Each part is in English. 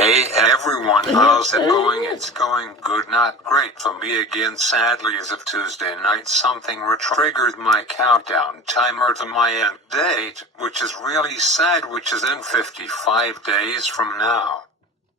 Hey everyone, how's it going? It's going good, not great for me again. Sadly, as of Tuesday night, something triggered my countdown timer to my end date, which is really sad, which is in 55 days from now.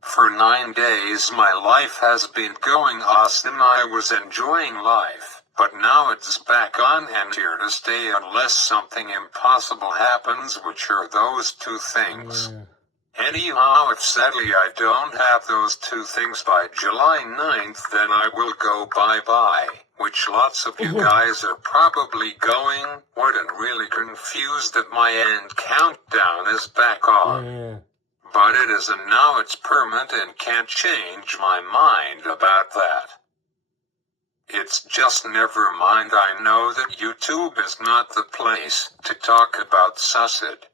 For 9 days my life has been going awesome. I was enjoying life, but now it's back on and here to stay unless something impossible happens, which are those two things. Anyhow, if sadly I don't have those two things by July 9th, then I will go bye-bye, which lots of you guys are probably going, what, and really confused that my end countdown is back on. But it isn't now, it's permanent and can't change my mind about that. It's just never mind. I know that YouTube is not the place to talk about suicide.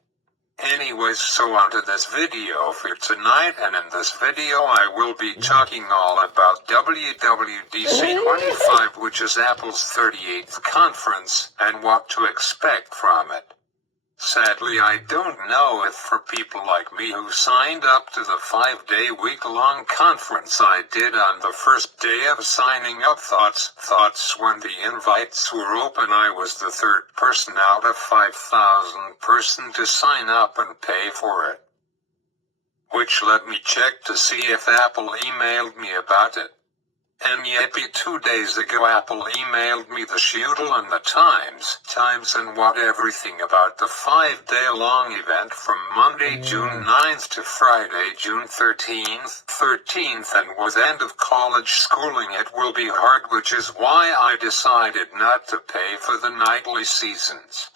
Anyways, so on to this video for tonight, and in this video I will be talking all about WWDC25, which is Apple's 38th conference, and what to expect from it. Sadly, I don't know if for people like me who signed up to the 5-day week-long conference I did on the first day of signing up, thoughts when the invites were open. I was the third person out of 5,000 person to sign up and pay for it. Which let me check to see if Apple emailed me about it. And yippee, 2 days ago Apple emailed me the schedule and the times and what everything about the 5-day long event from Monday, June 9th to Friday, June 13th, and with end of college schooling it will be hard, which is why I decided not to pay for the nightly seasons,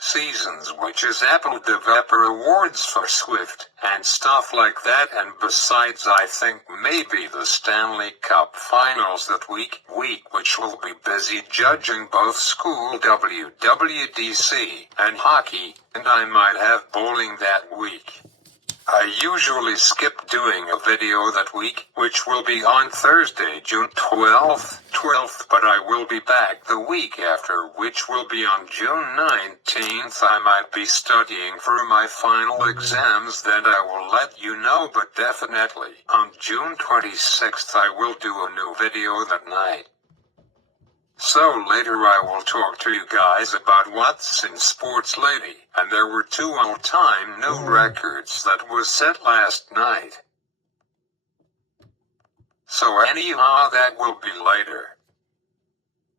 which is Apple Developer Awards for Swift, and stuff like that. And besides, I think maybe the Stanley Cup Finals that week, which will be busy judging both school WWDC and hockey, and I might have bowling that week. I usually skip doing a video that week, which will be on Thursday, June 12th, but I will be back the week after, which will be on June 19th. I might be studying for my final exams, then I will let you know, but definitely on June 26th I will do a new video that night. So later I will talk to you guys about what's in sports lately, and there were 2 all-time new records that was set last night. So anyhow, that will be later.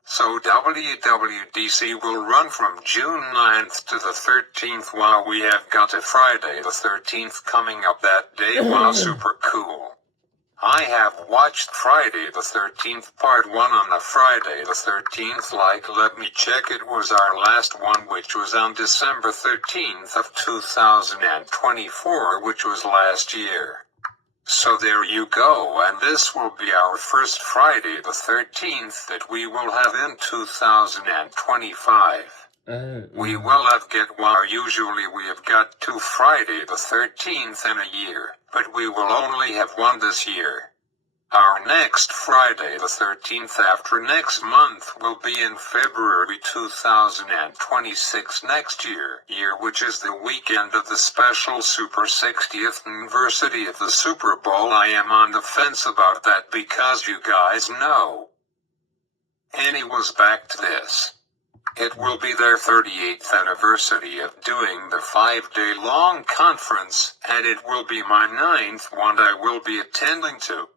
So WWDC will run from June 9th to the 13th, while we have got a Friday the 13th coming up that day. Wow, super cool. I have watched Friday the 13th Part 1 on a Friday the 13th, let me check, it was our last one, which was on December 13th of 2024, which was last year. So there you go, and this will be our first Friday the 13th that we will have in 2025. We will usually we have got 2 Friday the 13th in a year, but we will only have one this year. Our next Friday the 13th after next month will be in February 2026 next year, which is the weekend of the special Super 60th anniversary of the Super Bowl. I am on the fence about that because you guys know. Anyways, back to this. It will be their 38th anniversary of doing the 5-day long conference, and it will be my 9th one I will be attending to.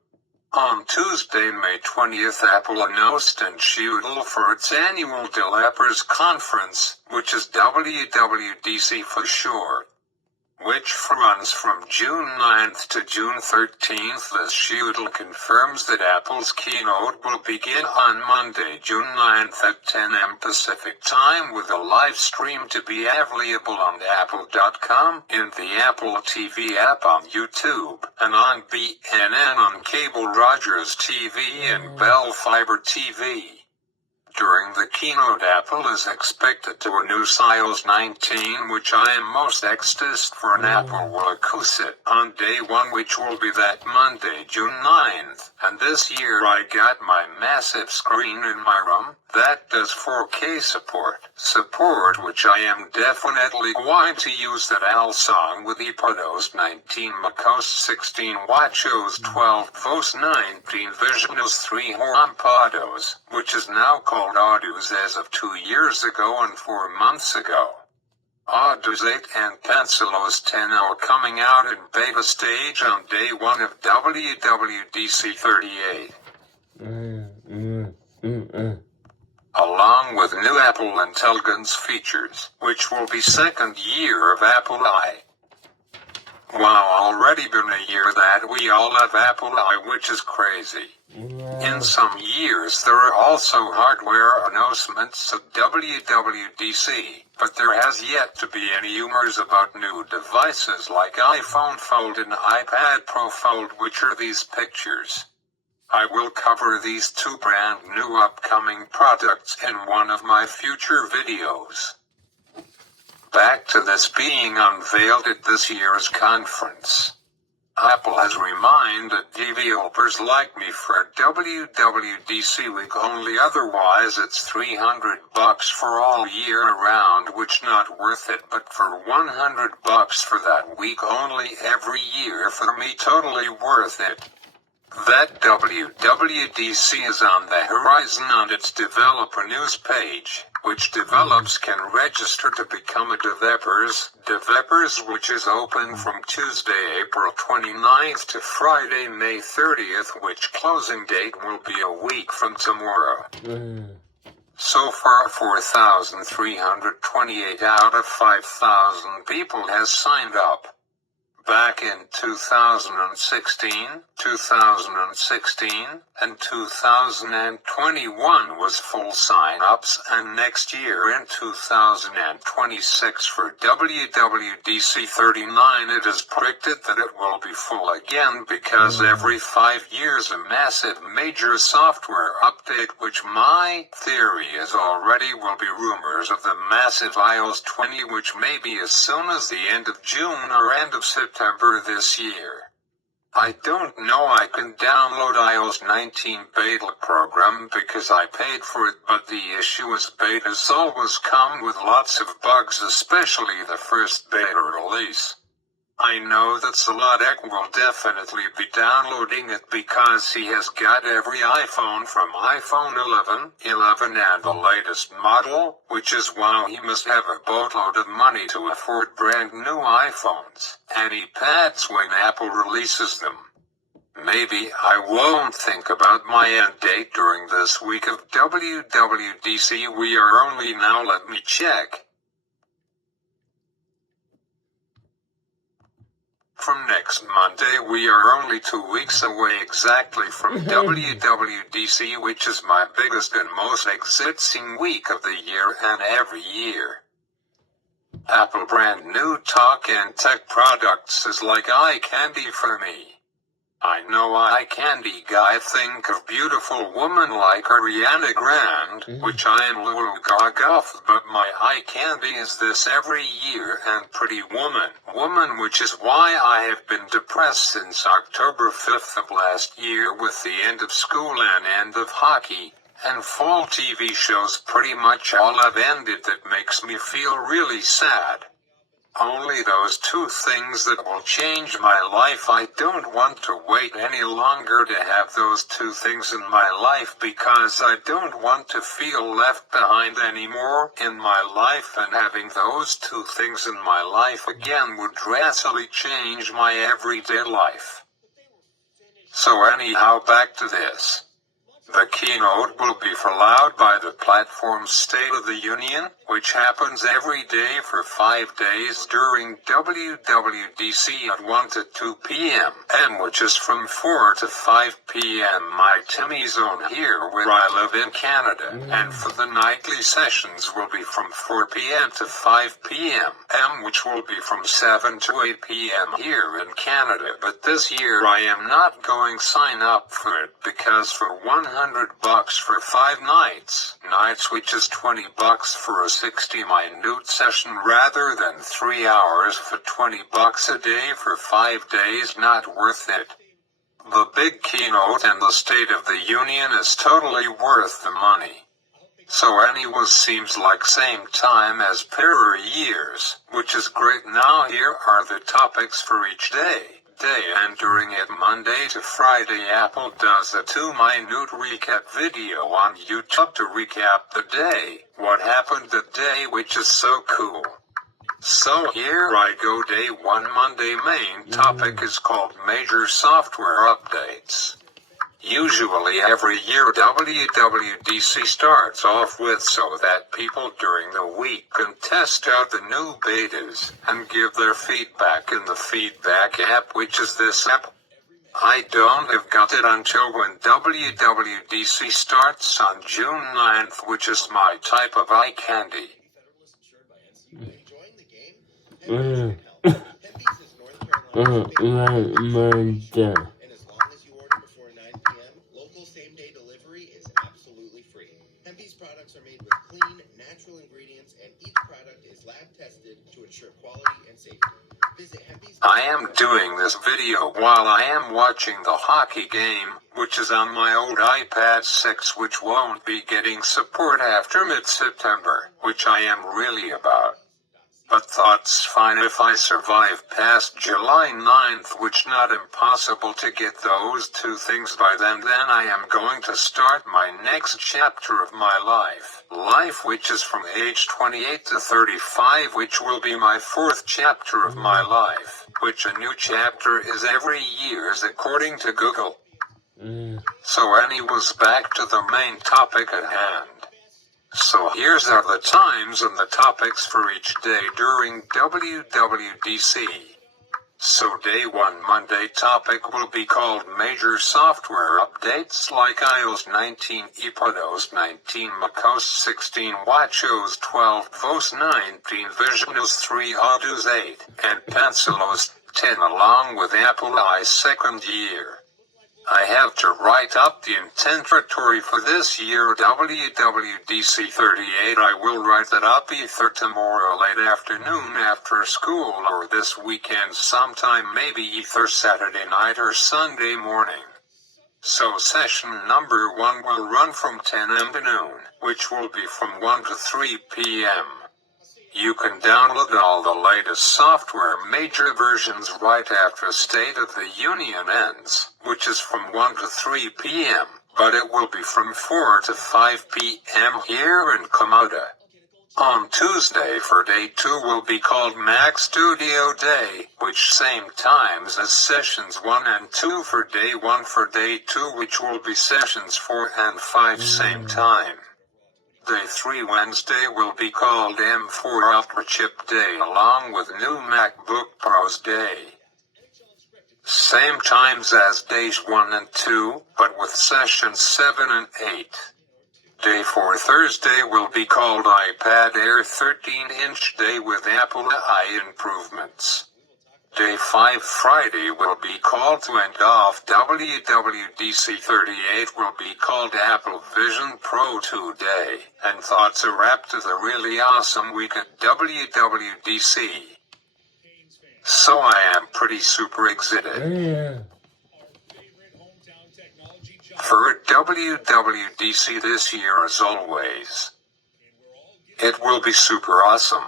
On Tuesday, May 20th, Apple announced and scheduled for its annual Developers Conference, which is WWDC for short, which runs from June 9th to June 13th. This schedule confirms that Apple's keynote will begin on Monday, June 9th at 10 a.m. Pacific Time, with a live stream to be available on Apple.com, in the Apple TV app on YouTube, and on BNN on Cable Rogers TV and Bell Fiber TV. During the keynote, Apple is expected to announce iOS 19, which I am most ecstatic for, and Apple will announce it on day 1, which will be that Monday, June 9th. And this year I got my massive screen in my room that does 4K support which I am definitely going to use that along with iPadOS 19, macOS 16, watchOS 12, OS 19, VisionOS 3, HomePodOS, which is now called Autos as of 2 years ago and 4 months ago. Autos 8 and PencilOS 10 are coming out in beta stage on day 1 of WWDC 38. Along with new Apple Intelligence features, which will be second year of Apple I. Wow, already been a year that we all have Apple I, which is crazy. In some years there are also hardware announcements at WWDC, but there has yet to be any rumors about new devices like iPhone Fold and iPad Pro Fold, which are these pictures. I will cover these 2 brand new upcoming products in one of my future videos. Back to this being unveiled at this year's conference. Apple has reminded developers like me for WWDC week only, otherwise it's $300 for all year round, which not worth it, but for $100 for that week only every year, for me totally worth it. That WWDC is on the horizon on its developer news page, which developers can register to become a developers, which is open from Tuesday, April 29th to Friday, May 30th, which closing date will be a week from tomorrow. So far, 4,328 out of 5,000 people has signed up. Back in 2016, and 2021 was full sign-ups, and next year in 2026 for WWDC 39 it is predicted that it will be full again, because every 5 years a massive major software update, which my theory is already will be rumors of the massive iOS 20, which may be as soon as the end of June or end of September this year. I don't know I can download iOS 19 beta program because I paid for it, but the issue is betas always come with lots of bugs, especially the first beta release. I know that Zlatek will definitely be downloading it because he has got every iPhone from iPhone 11 and the latest model, which is why he must have a boatload of money to afford brand new iPhones and iPads when Apple releases them. Maybe I won't think about my end date during this week of WWDC. We are only now, let me check. From next Monday, we are only 2 weeks away exactly from WWDC, which is my biggest and most exciting week of the year and every year. Apple brand new talk and tech products is like eye candy for me. I know eye candy guy think of beautiful woman like Ariana Grande, which I am little gaga of, but my eye candy is this every year, and Pretty Woman, which is why I have been depressed since October 5th of last year with the end of school and end of hockey, and fall TV shows pretty much all have ended. That makes me feel really sad. Only those 2 things that will change my life. I don't want to wait any longer to have those 2 things in my life, because I don't want to feel left behind anymore in my life, and having those 2 things in my life again would drastically change my everyday life. So anyhow, back to this. The keynote will be followed by the platform's State of the Union, which happens every day for 5 days during WWDC at 1 to 2 p.m. and which is from 4 to 5 p.m. my time zone here where I live in Canada. And for the nightly sessions will be from 4 p.m. to 5 p.m. which will be from 7 to 8 p.m. here in Canada. But this year I am not going sign up for it, because for $100 $100 for 5 nights, which is $20 for a 60-minute session rather than 3 hours for $20 a day for 5 days. Not worth it. The big keynote and the State of the Union is totally worth the money. So anyways, seems like same time as prior years, which is great. Now here are the topics for each day. And during it Monday to Friday, Apple does a 2-minute recap video on YouTube to recap the day, what happened that day, which is so cool. So here I go. Day 1 Monday, main topic is called Major Software Updates. Usually every year WWDC starts off with so that people during the week can test out the new betas and give their feedback in the feedback app, which is this app. I don't have got it until when WWDC starts on June 9th, which is my type of eye candy. Same-day delivery is absolutely free. Hempy's products are made with clean, natural ingredients, and each product is lab-tested to ensure quality and safety. Visit Hempy's. I am doing this video while I am watching the hockey game, which is on my old iPad 6, which won't be getting support after mid-September, which I am really about. But thought's fine if I survive past July 9th, which not impossible to get those 2 things by then I am going to start my next chapter of my life, which is from age 28 to 35, which will be my 4th chapter of my life, which a new chapter is every year according to Google. So anyways, back to the main topic at hand. So here's are the times and the topics for each day during WWDC. So day 1 Monday topic will be called Major Software Updates like iOS 19, iPadOS 19, macOS 16, watchOS 12, VOS 19, VisionOS 3, AutoOS 8, and PencilOS 10 along with Apple I 2nd year. I have to write up the inventory for this year WWDC 38. I will write that up either tomorrow late afternoon after school or this weekend sometime, maybe either Saturday night or Sunday morning. So session number 1 will run from 10 a.m. to noon, which will be from 1 to 3 p.m. You can download all the latest software major versions right after State of the Union ends, which is from 1 to 3 p.m., but it will be from 4 to 5 p.m. here in Canada. On Tuesday for day 2 will be called Mac Studio Day, which same times as sessions 1 and 2 for day 1 for day 2, which will be sessions 4 and 5 same time. Day 3 Wednesday will be called M4 Ultra Chip Day along with new MacBook Pros Day. Same times as days 1 and 2, but with sessions 7 and 8. Day 4 Thursday will be called iPad Air 13-inch Day with Apple AI improvements. Day 5 Friday will be called to end off WWDC 38 will be called Apple Vision Pro 2 Day, and thoughts are wrapped to the really awesome week at WWDC. So I am pretty super excited. For WWDC this year as always. It will be super awesome.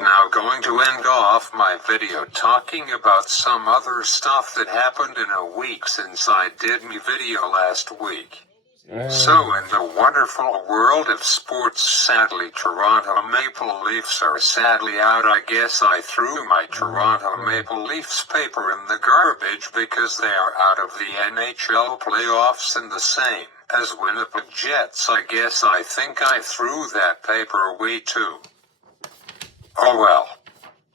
Now going to end off my video talking about some other stuff that happened in a week since I did my video last week. So in the wonderful world of sports, sadly Toronto Maple Leafs are sadly out. I guess I threw my Toronto Maple Leafs paper in the garbage because they are out of the NHL Playoffs, and the same as Winnipeg Jets. I guess I think I threw that paper away too. Oh well.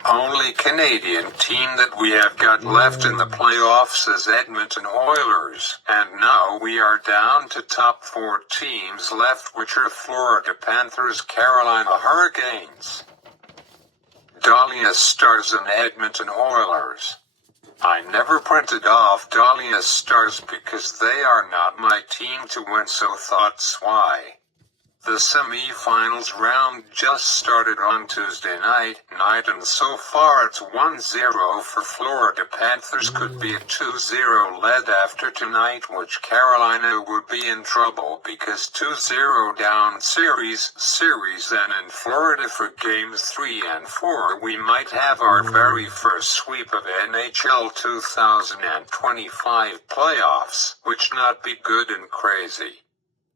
Only Canadian team that we have got left in the playoffs is Edmonton Oilers, and now we are down to top 4 teams left, which are Florida Panthers, Carolina Hurricanes, Dallas Stars and Edmonton Oilers. I never printed off Dahlia's stars because they are not my team to win, so thoughts why. The semi-finals round just started on Tuesday night, and so far it's 1-0 for Florida Panthers. Could be a 2-0 lead after tonight, which Carolina would be in trouble because 2-0 down series, and in Florida for games 3 and 4 we might have our very first sweep of NHL 2025 playoffs, which not be good and crazy.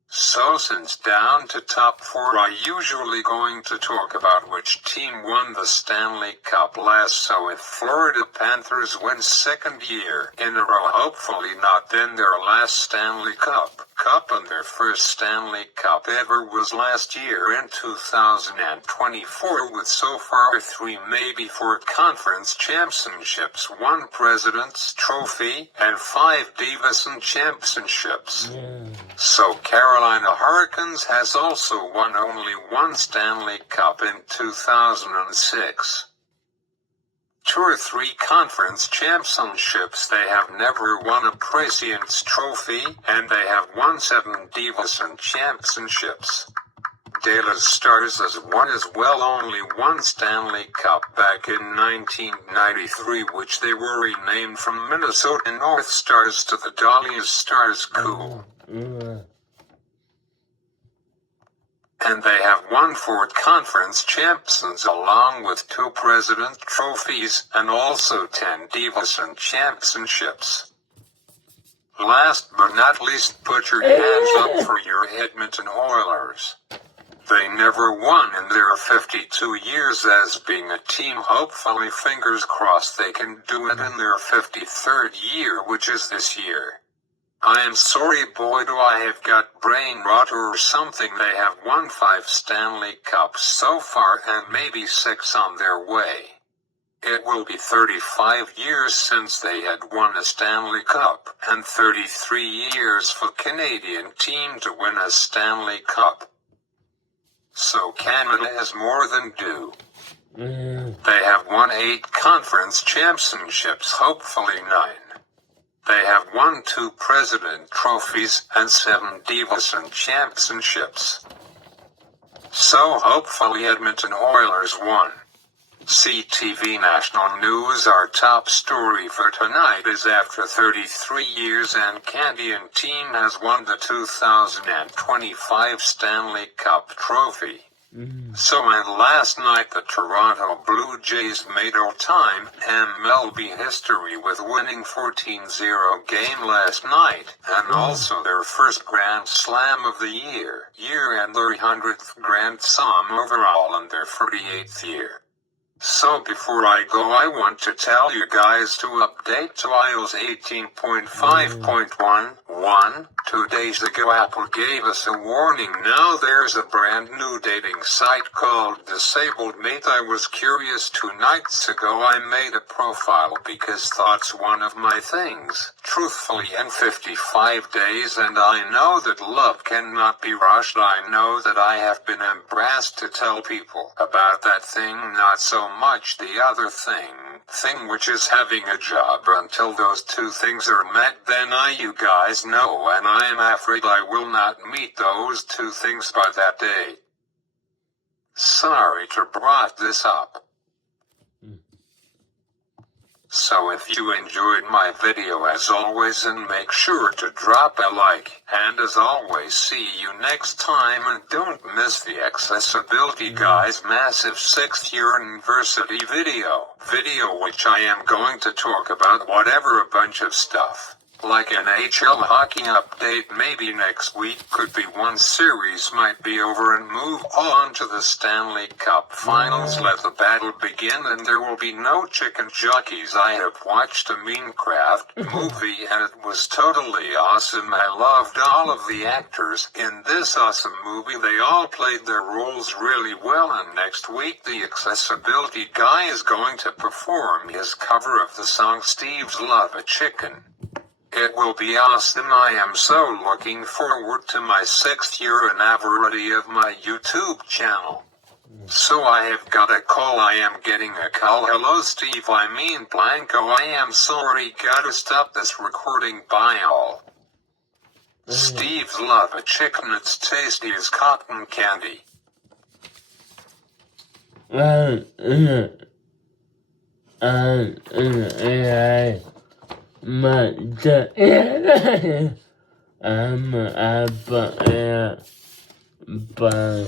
So since down to top 4, I usually going to talk about which team won the Stanley Cup last. So if Florida Panthers win second year in a row, hopefully not, then their last Stanley Cup and their first Stanley Cup ever was last year in 2024, with so far 3 maybe 4 conference championships, 1 President's Trophy, and 5 Division championships. So Carolina Hurricanes has also won only 1 Stanley Cup in 2006. 2 or 3 conference championships. They have never won a President's Trophy, and they have won 7 Division championships. Dallas Stars has won as well only 1 Stanley Cup back in 1993, which they were renamed from Minnesota North Stars to the Dahlia Stars. Cool. And they have won 4 conference champions along with 2 President trophies and also 10 Division championships. Last but not least, put your hands up for your Edmonton Oilers. They never won in their 52 years as being a team. Hopefully, fingers crossed, they can do it in their 53rd year, which is this year. I am sorry, boy, do I have got brain rot or something. They have won 5 Stanley Cups so far and maybe 6 on their way. It will be 35 years since they had won a Stanley Cup, and 33 years for Canadian team to win a Stanley Cup. So Canada is more than due. They have won 8 conference championships, hopefully 9. They have won 2 President trophies and 7 Division championships. So hopefully Edmonton Oilers won. CTV National News. Our top story for tonight is after 33 years and Canadian team has won the 2025 Stanley Cup trophy. So and last night the Toronto Blue Jays made all-time MLB history with winning 14-0 game last night, and also their first Grand Slam of the year and their 100th Grand Slam overall in their 48th year. So before I go, I want to tell you guys to update to iOS 18.5.11. 2 days ago Apple gave us a warning. Now there's a brand new dating site called Disabled Mate. I was curious 2 nights ago. I made a profile because that's one of my things. Truthfully, in 55 days, and I know that love cannot be rushed. I know that I have been embarrassed to tell people about that thing, not so much the other thing which is having a job. Until those 2 things are met, then you guys know, and I am afraid I will not meet those 2 things by that day. Sorry to brought this up. So if you enjoyed my video, as always, and make sure to drop a like, and as always, see you next time, and don't miss the Accessibility Guys massive 6th year anniversary video which I am going to talk about whatever a bunch of stuff. Like an NHL hockey update maybe next week, could be 1 series might be over and move on to the Stanley Cup Finals. Let the battle begin, and there will be no chicken jockeys. I have watched a Minecraft movie and it was totally awesome. I loved all of the actors in this awesome movie. They all played their roles really well, and next week the Accessibility Guy is going to perform his cover of the song Steve's Love a Chicken. It will be awesome. I am so looking forward to my 6th year anniversary of my YouTube channel. So I have got a call. I am getting a call. Hello, Steve. I mean Blanco. I am sorry. Gotta stop this recording. Bye all. Steve's love a chicken. It's tasty as cotton candy. Bye.